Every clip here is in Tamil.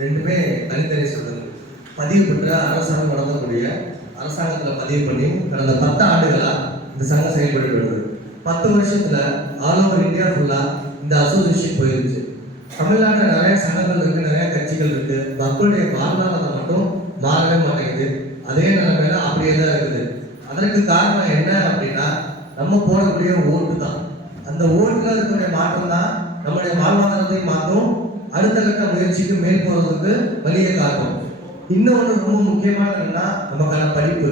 ரெண்டுமே தனித்தனி சொல்லணும் பதிவு பெற்ற அரசாங்கம் நடத்தக்கூடிய அரசாங்கத்தில் பதிவு பண்ணி கடந்த பத்து ஆண்டுகளா இந்த சங்கம் செயல்பட்டு வருது. பத்து வருஷத்துல ஆல் ஓவர் இந்தியா ஃபுல்லா இந்த அசோசியேஷன் போயிருச்சு. தமிழ்நாட்டில் நிறைய சங்கங்கள் இருக்கு நிறைய கட்சிகள் இருக்கு. மக்களுடைய வாழ்வாதாரம் மட்டும் மாறவே மாட்டேங்குது. அதே நிலைமையில அப்படியே தான் இருக்குது. அதற்கு காரணம் என்ன அப்படின்னா நம்ம போடக்கூடிய ஓட்டு தான். அந்த ஓட்டுல இருக்கக்கூடிய மாற்றம் தான் நம்முடைய வாழ்வாதாரத்தை மாற்றும் அடுத்த கட்ட முயற்சிக்கு மேல் போறதுக்கு வழியை காட்டும் இன்னொன்று ரொம்ப முக்கியமானதுன்னா என்னன்னா நமக்கான படிப்பு.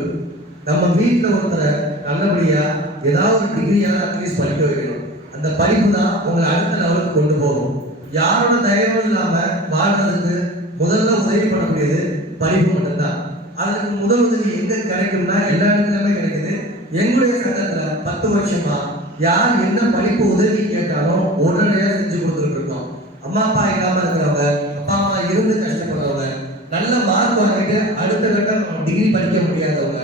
நம்ம வீட்டில் ஒருத்தரை நல்லபடியா ஏதாவது ஒரு டிகிரியாக அட்லீஸ்ட் படிக்க வைக்கணும். அந்த படிப்பு தான் உங்களை அடுத்த லெவலுக்கு கொண்டு போகும். யாரோட தயவும் இல்லாமல் வாழ்றதுக்கு முதல்ல உதவி பண்ணக்கூடியது படிப்பு மட்டும்தான். அதற்கு முதல் உதவி எங்கே கிடைக்கும்னா எல்லா இடத்துலையுமே கிடைக்குது. எங்களுடைய சங்கத்துல பத்து வருஷமா யார் என்ன படிப்பு உதவி கேட்டாலும் உடனடியாக செஞ்சு கொடுத்துட்டு இருக்கோம் அம்மா அப்பா இல்லாம இருக்கிறவங்க அப்பா அம்மா இருந்து கஷ்டப்படுறவங்க நல்ல மார்க் வாங்கிட்டு அடுத்த கட்டம் டிகிரி படிக்க முடியாதவங்க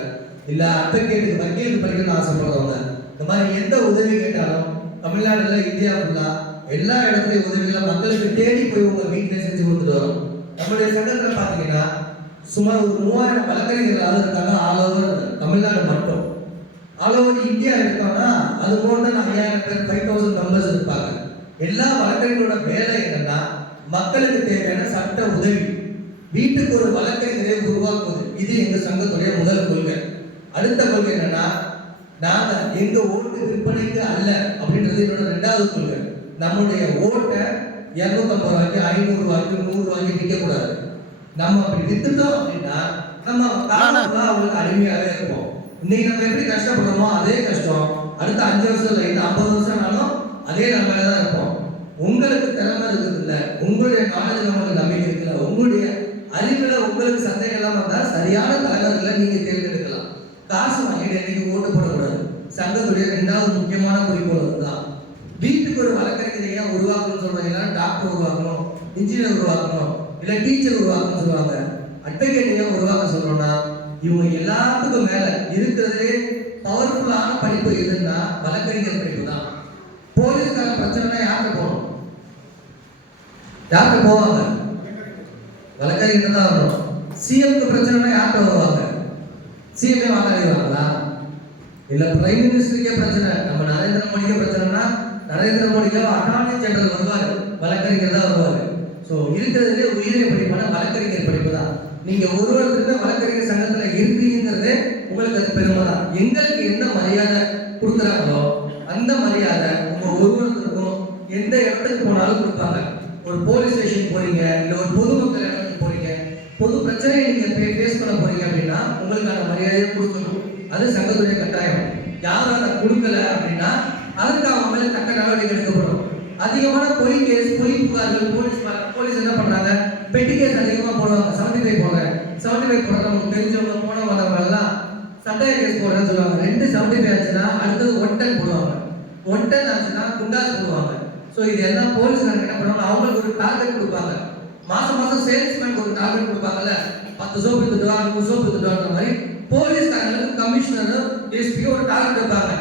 இல்ல அட்வொகேட் வக்கீலுக்கு படிக்கணும்னு ஆசைப்படுறவங்க இந்த மாதிரி எந்த உதவி கேட்டாலும் தமிழ்நாடுல இந்தியா ஃபுல்லா எல்லா இடத்துலயும் உதவிகளை மக்களுக்கு தேடி போய் உங்க வீட்டுல செஞ்சு கொடுத்துட்டு வரோம். நம்மளுடைய சட்டத்தில் பாத்தீங்கன்னா சுமார் ஒரு மூவாயிரம் வழக்கறிஞர்கள் இருக்காங்க ஆல் ஓவர் தமிழ்நாடு மட்டும். ஆல் ஓவர் இந்தியா எடுத்தோம்னா அது போன்ற ஐயாயிரம் பேர் ஃபைவ் தௌசண்ட் மெம்பர்ஸ் இருப்பாங்க. எல்லா வழக்கறிஞரோட வேலை என்னன்னா மக்களுக்கு தேவையான சட்ட உதவி. வீட்டுக்கு ஒரு வழக்கறிஞரை உருவாக்குவது. இது எங்க சங்கத்துடைய முதல் கொள்கை. அடுத்த கொள்கை என்னன்னா நாங்க எங்க ஓட்டு விற்பனைக்கு அல்ல அப்படின்றது என்னோட ரெண்டாவது கொள்கை. நம்முடைய ஓட்டை இரநூத்தம்பது ரூபாய்க்கு ஐநூறு ரூபாய்க்கு நூறு ரூபாய்க்கு விற்க கூடாது நம்ம அப்படி வித்துட்டோம் அப்படின்னா நம்ம அவங்களுக்கு அடிமையாவே இருப்போம். இன்னைக்கு நம்ம எப்படி கஷ்டப்படுறோமோ அதே கஷ்டம். அடுத்த அஞ்சு வருஷத்துல அதே நம்மள தான் இருப்போம். உங்களுக்கு திறமை இருக்குது உங்களுடைய நாலேஜ் உங்களுக்கு நம்பிக்கை இருக்குல்ல உங்களுடைய அறிவில் உங்களுக்கு சந்தேகம் இல்லாம இருந்தா சரியான தலைவர்களை நீங்கள் தேர்ந்தெடுக்கலாம். காசு வாங்கிட்டு என்னைக்கு ஓட்டு போடக்கூடாது. சங்கத்துடைய ரெண்டாவது முக்கியமான குறிக்கோள் அதுதான். வீட்டுக்கு ஒரு வழக்கறிஞரை உருவாக்கணும்னு சொல்கிறீங்கன்னா டாக்டர் உருவாக்கணும் இன்ஜினியர் உருவாக்கணும் இல்லை டீச்சர் உருவாக்கணும்னு சொல்லுவாங்க. அட்வொகேட் உருவாக்க சொல்றோம்னா இவங்க எல்லாத்துக்கும் மேலே இருக்கிறதே பவர்ஃபுல்லான படிப்பு எதுன்னா வழக்கறிஞர் படிப்பு தான். போலீஸ்கார பிரச்சனைனா யாருக்கு போகணும்? யாருக்கு போவாங்க? வழக்கறிஞர் தான் வரும் சிஎம்க்கு பிரச்சனைனா யார்கிட்ட வருவாங்க? சிஎம்ஏ வாக்களிவாங்களா இல்ல பிரைம் மினிஸ்டருக்கே பிரச்சனை. நம்ம நரேந்திர மோடிக்கே பிரச்சனைனா நரேந்திர மோடிக்கே அட்டார்னி ஜெனரல் வருவாரு. வழக்கறிஞர் தான் வருவாரு. ஸோ இருக்கிறதுலே உயிரை படிப்பான வழக்கறிஞர் படிப்பு தான். நீங்க ஒருவருக்குமே வழக்கறிஞர் சங்கத்துல இருந்தீங்கிறதே உங்களுக்கு அது பெருமை தான் எங்களுக்கு என்ன மரியாதை கொடுக்குறாங்களோ அந்த மரியாதை உருவத்தில் இருக்கும் எந்த இடத்துக்கு போனாலும் கொடுப்பாங்க. ஒரு போலீஸ் ஸ்டேஷன் போறீங்க இல்லை ஒரு பொதுமக்கள் இடத்துக்கு போறீங்க பொது பிரச்சனையை நீங்கள் ஃபேஸ் பண்ண போறீங்க அப்படின்னா உங்களுக்கான மரியாதையை கொடுக்கணும். அது சங்கத்துடைய கட்டாயம். யாரும் அதை கொடுக்கல அப்படின்னா அதற்கு அவங்க மேல தக்க நடவடிக்கை எடுக்கப்படும். அதிகமான பொய் கேஸ் பொய் புகார்கள் போலீஸ் போலீஸ் என்ன பண்றாங்க? பெட்டி கேஸ் அதிகமாக போடுவாங்க. செவன்டி ஃபைவ் போடுறேன் செவன்டி ஃபைவ் போடுறவங்க தெரிஞ்சவங்க போன வந்தவங்க எல்லாம் சட்டைய கேஸ் போடுறேன்னு சொல்லுவாங்க. ரெண்டு செவன்டி ஃபைவ் ஆச்சுன்னா அடுத்தது ஒன் டென் போடுவாங்க. ஒன் டன் ஆச்சுன்னா குண்டா போடுவாங்க ஸோ இது எல்லாம் போலீஸ்காரங்க என்ன பண்ணுவாங்க? அவங்களுக்கு ஒரு டார்கெட் கொடுப்பாங்க. மாசம் மாசம் சேல்ஸ்மேன் ஒரு டார்கெட் கொடுப்பாங்கல்ல? பத்து சோப்பு வித்துட்டு வா நூறு சோப்பு வித்துட்டு மாதிரி போலீஸ்காரங்களுக்கு கமிஷனரும் எஸ்பி ஒரு டார்கெட் வைப்பாங்க.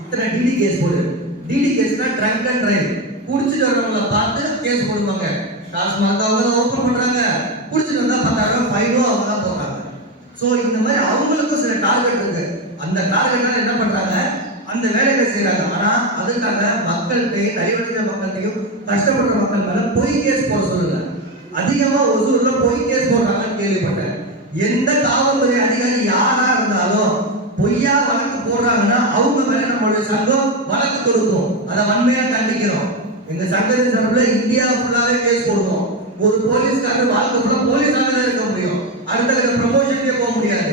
இத்தனை டிடி கேஸ் போடு. டிடி கேஸ்னா ட்ரங்க் அண்ட் டிரைவ் குடிச்சிட்டு வரவங்கள பார்த்து கேஸ் போடுவாங்க. டாஸ்மாக் அவங்க தான் ஓப்பன் பண்றாங்க. குடிச்சிட்டு வந்தா பத்தாயிரம் ஃபைனோ அவங்க தான் போடுறாங்க. ஸோ இந்த மாதிரி அவங்களுக்கும் சில டார்கெட் இருக்கு. அந்த டார்கெட்னால என்ன பண்றாங்க? அந்த வேலைகளை செய்யறாங்க ஆனா அதுக்காக மக்கள்கிட்ட நலிவடைஞ்ச மக்கள்கிட்டையும் கஷ்டப்படுற மக்கள் மேல பொய் கேஸ் போட சொல்லுங்க அதிகமா ஒசூர்ல பொய் கேஸ் போடுறாங்கன்னு கேள்விப்பட்டேன். எந்த காவல்துறை அதிகாரி யாரா இருந்தாலும் பொய்யா வழக்கு போடுறாங்கன்னா அவங்க மேல நம்மளுடைய சங்கம் வழக்கு தொடுக்கும். அதை வன்மையா கண்டிக்கிறோம். எங்க சங்கத்தின் சார்பில் இந்தியா ஃபுல்லாவே கேஸ் போடுவோம். ஒரு போலீஸ்காரர் வாழ்க்கை ஃபுல்லா போலீஸாக தான் இருக்க முடியும். அடுத்த ப்ரமோஷன் ப்ரமோஷனுக்கே போக முடியாது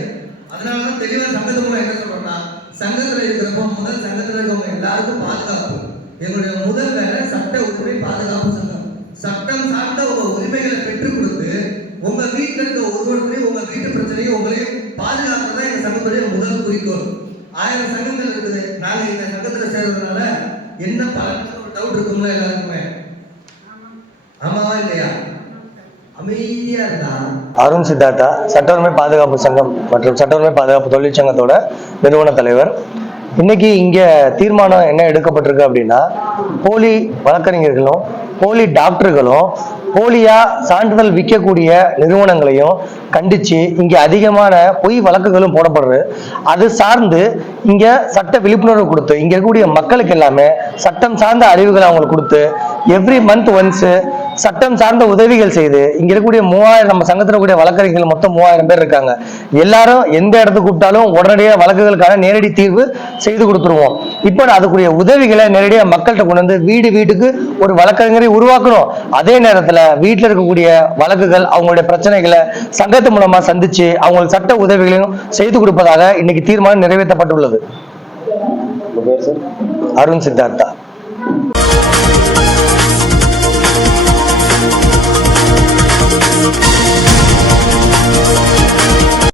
அதனால தான் தெளிவா சங்கத்து மூலம் என்ன சொல்றோம்னா சங்கத்துல இருக்கிறப்போ முதல் சங்கத்துல இருக்கவங்க எல்லாருக்கும் பாதுகாப்பு. எங்களுடைய முதல் வேலை சட்ட உரிமை பாதுகாப்பு சங்கம். சட்டம் சார்ந்த உங்க உரிமைகளை பெற்றுக் கொடுத்து உங்க வீட்டுல இருக்க ஒவ்வொருத்தரையும் உங்க வீட்டு பிரச்சனையும் உங்களையும் பாதுகாக்கிறது தான் எங்க சங்கத்துடைய முதல் குறிக்கோள். ஆயிரம் சங்கங்கள் இருக்குது. நாங்க இந்த சங்கத்துல சேர்றதுனால என்ன பலன் ஒரு டவுட் இருக்குங்களா எல்லாருக்குமே? ஆமாவா இல்லையா? அருண் சித்தார்த்தா சட்டவுரிமை பாதுகாப்பு சங்கம் மற்றும் சட்டவுரிமை பாதுகாப்பு தொழிற்சங்கத்தோட நிறுவன தலைவர். இன்னைக்கு இங்க தீர்மானம் என்ன எடுக்கப்பட்டிருக்கு அப்படின்னா போலி வழக்கறிஞர்களும் போலி டாக்டர்களும் போலியா சான்றிதழ் விற்கக்கூடிய நிறுவனங்களையும் கண்டிச்சு இங்க அதிகமான பொய் வழக்குகளும் போடப்படுறது அது சார்ந்து இங்க சட்ட விழிப்புணர்வு கொடுத்து இங்க இருக்கக்கூடிய மக்களுக்கு எல்லாமே சட்டம் சார்ந்த அறிவுகளை அவங்களுக்கு கொடுத்து எவ்ரி மந்த் ஒன்ஸ் சட்டம் சார்ந்த உதவிகள் செய்து இங்க இருக்கக்கூடிய மூவாயிரம் நம்ம சங்கத்தில் இருக்கக்கூடிய வழக்கறிஞர்கள் மொத்தம் மூவாயிரம் பேர் இருக்காங்க. எல்லாரும் எந்த இடத்துக்கு கூப்பிட்டாலும் உடனடியாக வழக்குகளுக்கான நேரடி தீர்வு செய்து கொடுத்துருவோம். இப்போ அதுக்குரிய உதவிகளை நேரடியாக மக்கள்கிட்ட கொண்டு வந்து வீடு வீட்டுக்கு ஒரு வழக்கறிஞரை உருவாக்கணும். அதே நேரத்தில் வீட்டில் இருக்கக்கூடிய வழக்குகள் அவங்களுடைய பிரச்சனைகளை சங்கத்து மூலமா சந்திச்சு அவங்களுக்கு சட்ட உதவிகளையும் செய்து கொடுப்பதாக இன்னைக்கு தீர்மானம் நிறைவேற்றப்பட்டுள்ளது. அருண் சித்தார்த்தா.